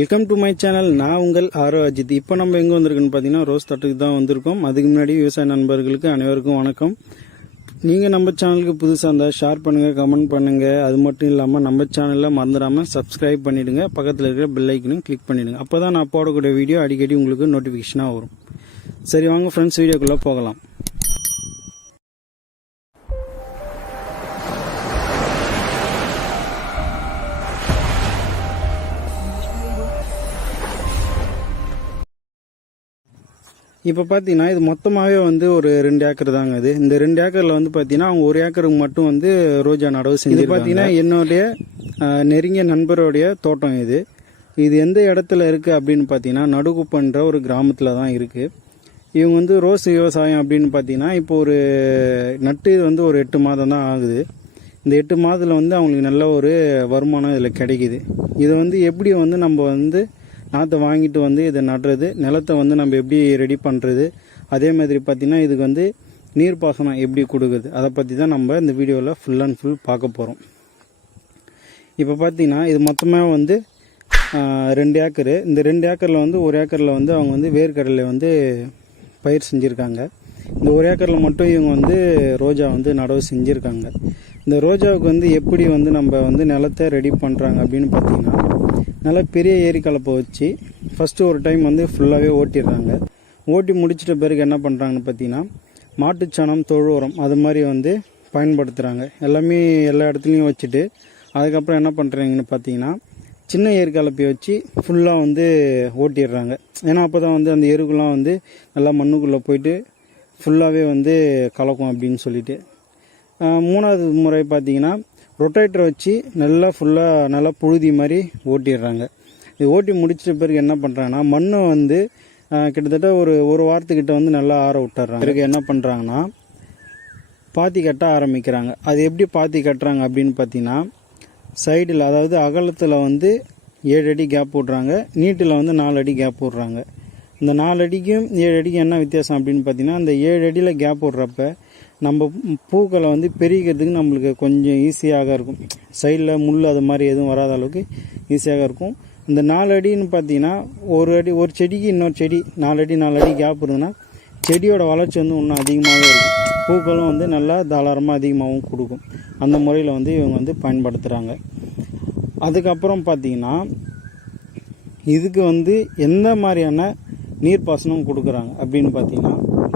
Welcome to my channel. நான் உங்கள் ஆரோ அஜித். இப்போ நம்ம எங்கே வந்திருக்குன்னு பார்த்தீங்கன்னா ரோஸ் தோட்டத்துக்கு தான் வந்திருக்கோம். அதுக்கு முன்னாடி விவசாய நண்பர்களுக்கு அனைவருக்கும் வணக்கம். நீங்கள் நம்ம சேனலுக்கு புதுசாக இருந்தால் ஷேர் பண்ணுங்கள், கமெண்ட் பண்ணுங்கள். அது மட்டும் இல்லாமல் நம்ம சேனலில் மறந்துடாமல் சப்ஸ்கிரைப் பண்ணிவிடுங்க. பக்கத்தில் இருக்கிற பெல் ஐக்கனும் கிளிக் பண்ணிவிடுங்க. அப்போ தான் நான் போடக்கூடிய வீடியோ அடிக்கடி உங்களுக்கு நோட்டிஃபிகேஷனாக வரும். சரி வாங்க ஃப்ரெண்ட்ஸ், வீடியோக்குள்ளே போகலாம். இப்போ பார்த்தீங்கன்னா இது மொத்தமாகவே வந்து ஒரு 2 ஏக்கர் தாங்க. இந்த 2 ஏக்கரில் வந்து பார்த்தீங்கன்னா அவங்க 1 ஏக்கருக்கு மட்டும் வந்து ரோஜா நடவு செஞ்சு பார்த்தீங்கன்னா என்னுடைய நெருங்கிய நண்பருடைய தோட்டம் இது எந்த இடத்துல இருக்குது அப்படின்னு பார்த்தீங்கன்னா நடுகுப்பன்ற ஒரு கிராமத்தில் தான் இருக்குது. இவங்க வந்து ரோஸ் விவசாயம் அப்படின்னு பார்த்தீங்கன்னா இப்போ ஒரு நட்டு வந்து ஒரு 8 மாதம் தான் ஆகுது. இந்த 8 மாதத்தில் வந்து அவங்களுக்கு நல்ல ஒரு வருமானம் இதில் கிடைக்கிது. இதை வந்து எப்படி வந்து நம்ம வந்து நாற்றை வாங்கிட்டு வந்து இதை நடுறது, நிலத்தை வந்து நம்ம எப்படி ரெடி பண்ணுறது, அதே மாதிரி பார்த்திங்கன்னா இதுக்கு வந்து நீர்ப்பாசனம் எப்படி கொடுக்குறது, அதை பற்றி தான் நம்ம இந்த வீடியோவில் ஃபுல் அண்ட் ஃபுல் பார்க்க போகிறோம். இப்போ பார்த்திங்கன்னா இது மொத்தமாக வந்து 2 ஏக்கரு. இந்த 2 ஏக்கரில் வந்து 1 ஏக்கரில் வந்து அவங்க வந்து வேர்க்கடலை வந்து பயிர் செஞ்சுருக்காங்க. இந்த 1 ஏக்கரில் மட்டும் இவங்க வந்து ரோஜா வந்து நடவு செஞ்சுருக்காங்க. இந்த ரோஜாவுக்கு வந்து எப்படி வந்து நம்ம வந்து நிலத்தை ரெடி பண்ணுறாங்க அப்படின்னு பார்த்திங்கன்னா நல்லா பெரிய ஏரி கலப்பை வச்சு ஃபஸ்ட்டு ஒரு டைம் வந்து ஃபுல்லாகவே ஓட்டிடுறாங்க. ஓட்டி முடிச்சிட்ட பிறகு என்ன பண்ணுறாங்கன்னு பார்த்தீங்கன்னா மாட்டுச்சாணம், தொழு உரம் அது மாதிரி வந்து பயன்படுத்துகிறாங்க. எல்லாமே எல்லா இடத்துலையும் வச்சுட்டு அதுக்கப்புறம் என்ன பண்ணுறாங்கன்னு பார்த்தீங்கன்னா சின்ன ஏரி கலப்பையை வச்சு ஃபுல்லாக வந்து ஓட்டிடுறாங்க. ஏன்னா அப்போ தான் வந்து அந்த எருக்குலாம் வந்து நல்லா மண்ணுக்குள்ளே போயிட்டு ஃபுல்லாகவே வந்து கலக்கும் அப்படின்னு சொல்லிட்டு. 3வது முறை பார்த்தீங்கன்னா ரொட்டேட்டரை வச்சு நல்லா ஃபுல்லாக நல்லா புழுதி மாதிரி ஓட்டிடுறாங்க. இது ஓட்டி முடிச்சிட்ட பிறகு என்ன பண்ணுறாங்கன்னா மண்ணை வந்து கிட்டத்தட்ட ஒரு வாரத்துக்கிட்ட வந்து நல்லா ஆற விட்டுறாங்க. பிறகு என்ன பண்ணுறாங்கன்னா பாத்தி கட்ட ஆரம்பிக்கிறாங்க. அது எப்படி பாத்தி கட்டுறாங்க அப்படின்னு பார்த்தீங்கன்னா சைடில், அதாவது அகலத்தில் வந்து 7 அடி கேப் விட்றாங்க, நீட்டில் வந்து 4 அடி கேப் விட்றாங்க. இந்த 4 அடிக்கும் 7 அடிக்கும் என்ன வித்தியாசம் அப்படின்னு பார்த்தீங்கன்னா அந்த 7 அடியில் கேப் விட்றப்ப நம்ம பூக்களை வந்து பெருகிறதுக்கு நம்மளுக்கு கொஞ்சம் ஈஸியாக இருக்கும். சைடில் முள் அது மாதிரி எதுவும் வராத அளவுக்கு ஈஸியாக இருக்கும். இந்த 4 அடின்னு பார்த்தீங்கன்னா ஒரு செடிக்கு இன்னொரு செடி 4 அடி கேப் இருந்ததுன்னா செடியோட வளர்ச்சி வந்து இன்னும் அதிகமாகவே இருக்கும். பூக்களும் வந்து நல்லா தாராளமாக அதிகமாகவும் கொடுக்கும். அந்த முறையில் வந்து இவங்க வந்து பயன்படுத்துகிறாங்க. அதுக்கப்புறம் பார்த்தீங்கன்னா இதுக்கு வந்து எந்த மாதிரியான நீர்ப்பாசனம் கொடுக்குறாங்க அப்படின்னு பார்த்தீங்கன்னா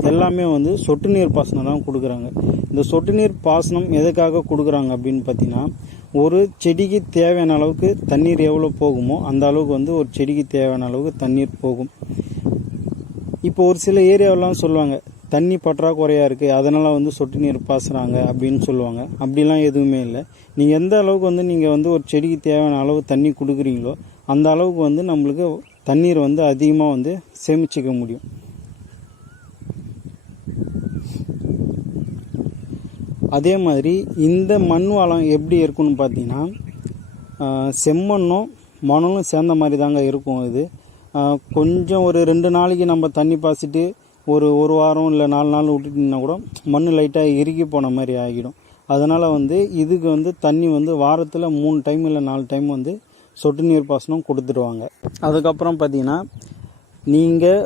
எல்லாமே வந்து சொட்டு நீர் பாசனம் தான் கொடுக்குறாங்க. இந்த சொட்டு நீர் பாசனம் எதுக்காக கொடுக்குறாங்க அப்படின்னு பார்த்தீங்கன்னா ஒரு செடிக்கு தேவையான அளவுக்கு தண்ணீர் எவ்வளோ போகுமோ அந்த அளவுக்கு வந்து ஒரு செடிக்கு தேவையான அளவுக்கு தண்ணீர் போகும். இப்போ ஒரு சில ஏரியாவெல்லாம் சொல்லுவாங்க தண்ணி பற்றாக்குறையாக இருக்குது, அதனால் வந்து சொட்டு நீர் பாசுறாங்க அப்படின்னு சொல்லுவாங்க. அப்படிலாம் எதுவுமே இல்லை. நீங்கள் எந்த அளவுக்கு வந்து நீங்கள் வந்து ஒரு செடிக்கு தேவையான அளவு தண்ணி கொடுக்குறீங்களோ அந்த அளவுக்கு வந்து நம்மளுக்கு தண்ணீர் வந்து அதிகமாக வந்து சேமிச்சிக்க முடியும். அதே மாதிரி இந்த மண் வளம் எப்படி இருக்குன்னு பார்த்தீங்கன்னா செம்மண்ணும் மணலும் சேர்ந்த மாதிரி தாங்க இருக்கும். இது கொஞ்சம் ஒரு 2 நாளைக்கு நம்ம தண்ணி பாய்ச்சிட்டு ஒரு வாரம் இல்லை 4 நாள் விட்டுட்டிங்கன்னா கூட மண் லைட்டாக இறுக்கி போன மாதிரி ஆகிடும். அதனால் வந்து இதுக்கு வந்து தண்ணி வந்து வாரத்தில் 3 டைம் இல்லை 4 டைம் வந்து சொட்டு நீர் பாசனம் கொடுத்துடுவாங்க. அதுக்கப்புறம் பார்த்தீங்கன்னா நீங்கள்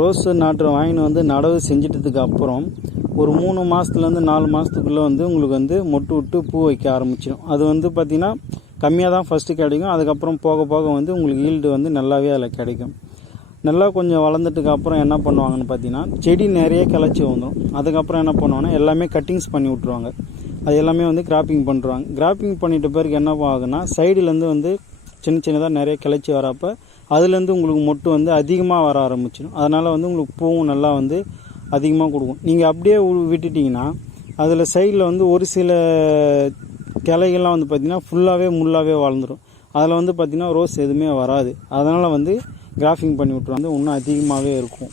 ரோஸ் நாற்று வாங்கின்னு வந்து நடவு செஞ்சிட்டதுக்கு அப்புறம் ஒரு 3 மாதத்துலேருந்து 4 மாதத்துக்குள்ளே வந்து உங்களுக்கு வந்து மொட்டு விட்டு பூ வைக்க ஆரம்பிச்சிடும். அது வந்து பார்த்திங்கன்னா கம்மியாக தான் ஃபஸ்ட்டு கிடைக்கும். அதுக்கப்புறம் போக போக வந்து உங்களுக்கு ஈல்டு வந்து நல்லாவே அதில் கிடைக்கும். நல்லா கொஞ்சம் வளர்ந்துட்டுக்கு அப்புறம் என்ன பண்ணுவாங்கன்னு பார்த்தீங்கன்னா செடி நிறைய கிளச்சி வந்துடும். அதுக்கப்புறம் என்ன பண்ணுவாங்கன்னா எல்லாமே கட்டிங்ஸ் பண்ணி விட்ருவாங்க. அது எல்லாமே வந்து கிராப்பிங் பண்ணுறாங்க. கிராப்பிங் பண்ணிட்ட பிறகு என்ன ஆகுன்னா சைடுலேருந்து வந்து சின்னதாக நிறைய கிளச்சி வரப்போ அதுலேருந்து உங்களுக்கு மொட்டு வந்து அதிகமாக வர ஆரம்பிச்சிடும். அதனால் வந்து உங்களுக்கு பூவும் நல்லா வந்து அதிகமாக கொடுக்கும். நீங்கள் அப்படியே விட்டுட்டிங்கன்னா அதில் சைடில் வந்து ஒரு சில கிளைகள்லாம் வந்து பார்த்திங்கன்னா ஃபுல்லாகவே முள்ளாகவே வளர்ந்துடும். அதில் வந்து பார்த்திங்கன்னா ரோஸ் எதுவுமே வராது. அதனால் வந்து கிராஃபிங் பண்ணி விட்ருவாங்க, இன்னும் அதிகமாகவே இருக்கும்.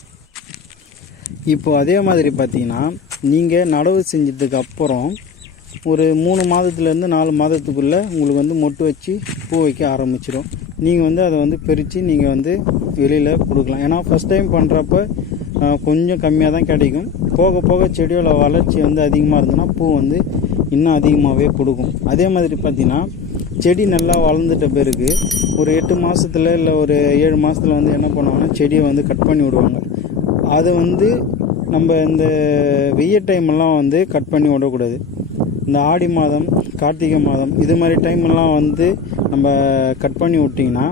இப்போது அதே மாதிரி பார்த்திங்கன்னா நீங்கள் நடவு செஞ்சதுக்கு அப்புறம் ஒரு 3 மாதத்துலேருந்து 4 மாதத்துக்குள்ளே உங்களுக்கு வந்து மொட்டு வச்சு பூ வைக்க ஆரம்பிச்சிடும். நீங்கள் வந்து அதை வந்து பிரித்து நீங்கள் வந்து வெளியில் கொடுக்கலாம். ஏன்னா ஃபஸ்ட் டைம் பண்ணுறப்ப கொஞ்சம் கம்மியாக தான் கிடைக்கும். போக போக செடியோட வளர்ச்சி வந்து அதிகமாக இருந்ததுன்னா பூ வந்து இன்னும் அதிகமாகவே கொடுக்கும். அதே மாதிரி பார்த்திங்கன்னா செடி நல்லா வளர்ந்துட்ட பிறகு ஒரு 8 மாதத்தில் இல்லை ஒரு 7 மாதத்தில் வந்து என்ன பண்ணுவாங்கன்னா செடியை வந்து கட் பண்ணி விடுவாங்க. அதை வந்து நம்ம இந்த வெய்ய டைமெல்லாம் வந்து கட் பண்ணி விடக்கூடாது. இந்த ஆடி மாதம், கார்த்திகை மாதம் இது மாதிரி டைமெல்லாம் வந்து நம்ம கட் பண்ணி விட்டிங்கன்னா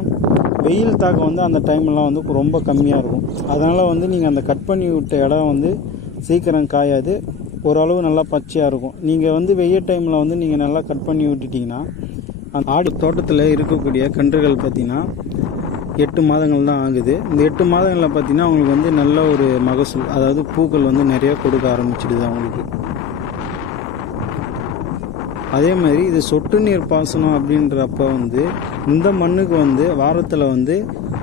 வெயில் தாக்கம் வந்து அந்த டைமெல்லாம் வந்து ரொம்ப கம்மியாக இருக்கும். அதனால் வந்து நீங்கள் அந்த கட் பண்ணி விட்ட இடம் வந்து சீக்கிரம் காயாது, ஓரளவு நல்லா பச்சையாக இருக்கும். நீங்கள் வந்து வெய்ய டைமில் வந்து நீங்கள் நல்லா கட் பண்ணி விட்டுட்டிங்கன்னா அந்த ஆடி தோட்டத்தில் இருக்கக்கூடிய கன்றுகள் பார்த்திங்கன்னா 8 மாதங்கள் தான் ஆகுது. இந்த 8 மாதங்களில் பார்த்திங்கன்னா அவங்களுக்கு வந்து நல்ல ஒரு மகசூல், அதாவது பூக்கள் வந்து நிறைய கொடுக்க ஆரம்பிச்சிடுது அவங்களுக்கு. அதே மாதிரி இது சொட்டு நீர் பாசனம் அப்படின்றப்ப வந்து இந்த மண்ணுக்கு வந்து வாரத்தில் வந்து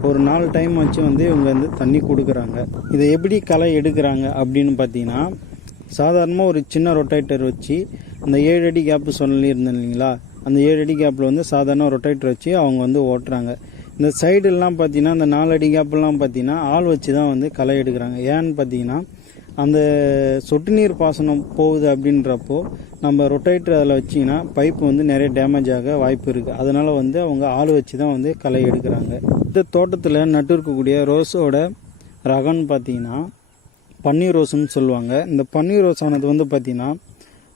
ஒரு 4 டைம் வச்சு வந்து இவங்க வந்து தண்ணி கொடுக்குறாங்க. இதை எப்படி களை எடுக்கிறாங்க அப்படின்னு பார்த்தீங்கன்னா, சாதாரணமாக ஒரு சின்ன ரொட்டேட்டர் வச்சு அந்த 7 அடி கேப்பு சொல்லியிருந்தேன் இல்லைங்களா, அந்த 7 அடி கேப்பில் வந்து சாதாரண ரொட்டேட்டர் வச்சு அவங்க வந்து ஓட்டுறாங்க. இந்த சைடுலாம் பார்த்தீங்கன்னா அந்த 4 அடி கேப்லாம் பார்த்தீங்கன்னா ஆள் வச்சு தான் வந்து களை எடுக்கிறாங்க. ஏன்னு பார்த்தீங்கன்னா அந்த சொட்டு நீர் பாசனம் போகுது அப்படின்றப்போ நம்ம ரொட்டேட்டர் அதில் வச்சிங்கன்னா பைப்பு வந்து நிறைய டேமேஜ் ஆக வாய்ப்பு இருக்குது. அதனால் வந்து அவங்க ஆள் வச்சு தான் வந்து களை எடுக்கிறாங்க. இந்த தோட்டத்தில் நட்டு இருக்கக்கூடிய ரோஸோட ரகம்னு பார்த்தீங்கன்னா பன்னீர் ரோஸ்ன்னு சொல்லுவாங்க. இந்த பன்னீர் ரோஸ் ஆனது வந்து பார்த்திங்கன்னா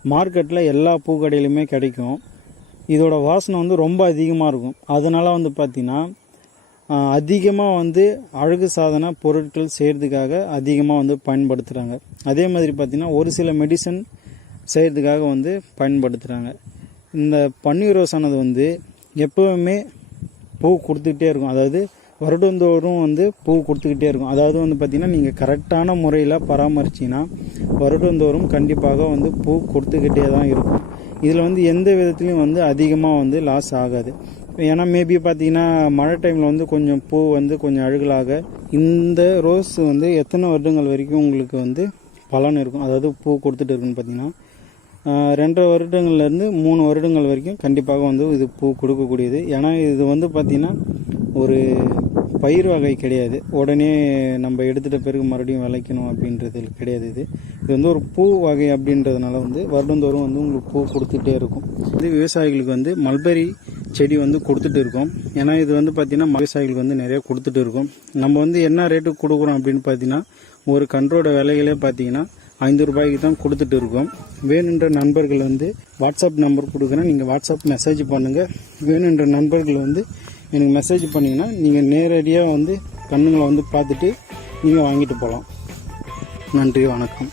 மார்க்கெட்டில் எல்லா பூக்கடையிலுமே கிடைக்கும். இதோட வாசனை வந்து ரொம்ப அதிகமாக இருக்கும். அதனால் வந்து பார்த்திங்கன்னா அதிகமாக வந்து அழகு சாதன பொருட்கள் செய்கிறதுக்காக அதிகமாக வந்து பயன்படுத்துகிறாங்க. அதே மாதிரி பார்த்திங்கன்னா ஒரு சில மெடிசன் செய்கிறதுக்காக வந்து பயன்படுத்துகிறாங்க. இந்த பன்னீர் ரோஸ் ஆனது வந்து எப்போவுமே பூ கொடுத்துக்கிட்டே இருக்கும். அதாவது வருடந்தோறும் வந்து பூ கொடுத்துக்கிட்டே இருக்கும். அதாவது வந்து பார்த்திங்கன்னா நீங்கள் கரெக்டான முறையில் பராமரிச்சிங்கன்னா வருடந்தோறும் கண்டிப்பாக வந்து பூ கொடுத்துக்கிட்டே தான் இருக்கும். இதில் வந்து எந்த விதத்துலையும் வந்து அதிகமாக வந்து லாஸ் ஆகாது. ஏன்னா மேபி பார்த்தீங்கன்னா மழை டைமில் வந்து கொஞ்சம் பூ வந்து கொஞ்சம் அழுகலாக இந்த ரோஸ் வந்து எத்தனை வருடங்கள் வரைக்கும் உங்களுக்கு வந்து பலன் இருக்கும், அதாவது பூ கொடுத்துட்டு இருக்குன்னு பார்த்தீங்கன்னா 2.5 வருடங்கள்லேருந்து 3 வருடங்கள் வரைக்கும் கண்டிப்பாக வந்து இது பூ கொடுக்கக்கூடியது. ஏன்னா இது வந்து பார்த்திங்கன்னா ஒரு பயிர் வகை கிடையாது, உடனே நம்ம எடுத்துகிட்ட பிறகு மறுபடியும் விளைக்கணும் அப்படின்றது கிடையாது. இது வந்து ஒரு பூ வகை அப்படின்றதுனால வந்து வருடந்தோறும் வந்து உங்களுக்கு பூ கொடுத்துட்டே இருக்கும். இது விவசாயிகளுக்கு வந்து மல்பெரி செடி வந்து கொடுத்துட்டு இருக்கோம். ஏன்னா இது வந்து பார்த்திங்கன்னா விவசாயிகளுக்கு வந்து நிறைய கொடுத்துட்டு இருக்கோம். நம்ம வந்து என்ன ரேட்டுக்கு கொடுக்குறோம் அப்படின்னு பார்த்தீங்கன்னா ஒரு கன்றோட விலைகளே பார்த்தீங்கன்னா 5 ரூபாய்க்கு தான் கொடுத்துட்டு இருக்கோம். வேணுன்ற நண்பர்கள் வந்து வாட்ஸ்அப் நம்பர் கொடுக்குறேன், நீங்கள் வாட்ஸ்அப் மெசேஜ் பண்ணுங்கள். வேணுன்ற நண்பர்கள் வந்து எனக்கு மெசேஜ் பண்ணிங்கன்னா நீங்கள் நேரடியாக வந்து கண்ணுங்களை வந்து பார்த்துட்டு நீங்கள் வாங்கிட்டு போகலாம். நன்றி, வணக்கம்.